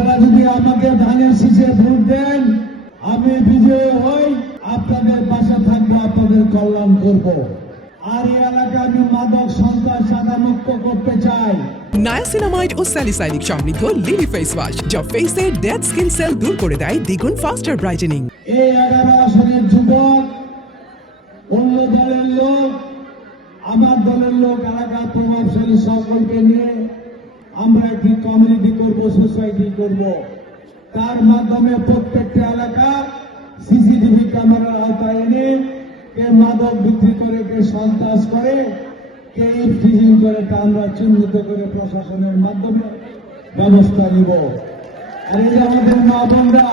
আপনারা যদি আমাকে ধানের শীষে ভোট দেন, আমি বিজয়ী হই, আপনাদের পাশে থাকবো, আপনাদের কল্যাণ করব। আর এই এলাকা আমি মাদক সন্ত্রাস সাদামুক্ত করতে চাই। নায়াসিনামাইড ও স্যালিসাইলিক সমৃদ্ধ লিলি ফেস ওয়াশ যা ফেসের ডেড স্কিন সেল দূর করে দেয় দ্বিগুণ ফাস্টার ব্রাইটেনিং। এই 11 আসনের যুবক, অন্য দলের লোক, আমার দলের লোক, এলাকার প্রভাবশালী সকলকে নিয়ে আমরা একটি কমিউনিটি করব, সোসাইটি করব। তার মাধ্যমে প্রত্যেকটা এলাকা সিসিটিভি ক্যামেরার আওতায় এনে কে মাদক বিক্রি করে, কে সন্ত্রাস করে, কে ইফটিজিং করে, তা আমরা চিহ্নিত করে প্রশাসনের মাধ্যমে ব্যবস্থা নিব। আর এই যে আমাদের মা বোনরা,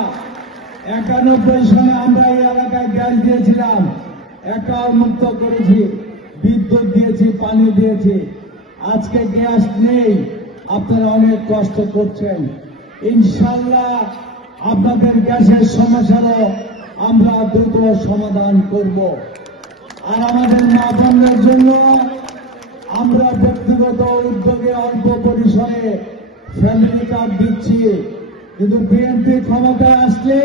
91 সালে আমরা এই এলাকায় গ্যাস দিয়েছিলাম, একাও মুক্ত করেছি, বিদ্যুৎ দিয়েছি, পানি দিয়েছি। আজকে গ্যাস নেই, আপনারা অনেক কষ্ট করছেন। ইনশাআল্লাহ আপনাদের গ্যাসের সমস্যারও আমরা দ্রুত সমাধান করব। আর আমাদের মা বোনদের জন্য আমরা ব্যক্তিগত উদ্যোগে অল্প পরিসরে ফ্যামিলি কার্ড দিচ্ছি, কিন্তু বিএনপি ক্ষমতায় আসলে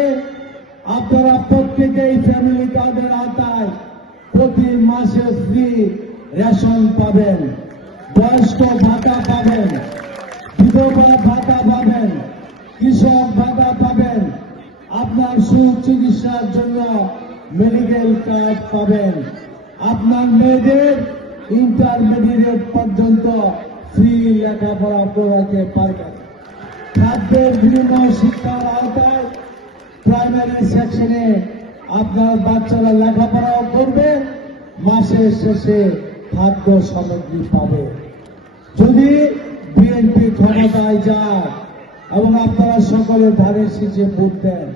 আপনারা প্রত্যেকেই ফ্যামিলি কার্ডের আওতায় প্রতি মাসে ফ্রি রেশন পাবেন, বয়স্ক ভাতা পাবেন, বিধবা ভাতা পাবেন, কৃষক ভাতা পাবেন, আপনার সুচিকিৎসার জন্য মেডিকেল কার্ড পাবেন, আপনার মেয়েদের ইন্টারমিডিয়েট পর্যন্ত ফ্রি লেখাপড়া করাতে পারবেন। খাদ্যের বিনিময় শিক্ষার আওতায় প্রাইমারি সেকশনে আপনার বাচ্চারা লেখাপড়াও করবে, মাসের শেষে খাদ্য সামগ্রী পাবে। যদি বিএনপি ক্ষমতায় যায় এবং আপনারা সকলে ধানের শীষে ভোট দেন,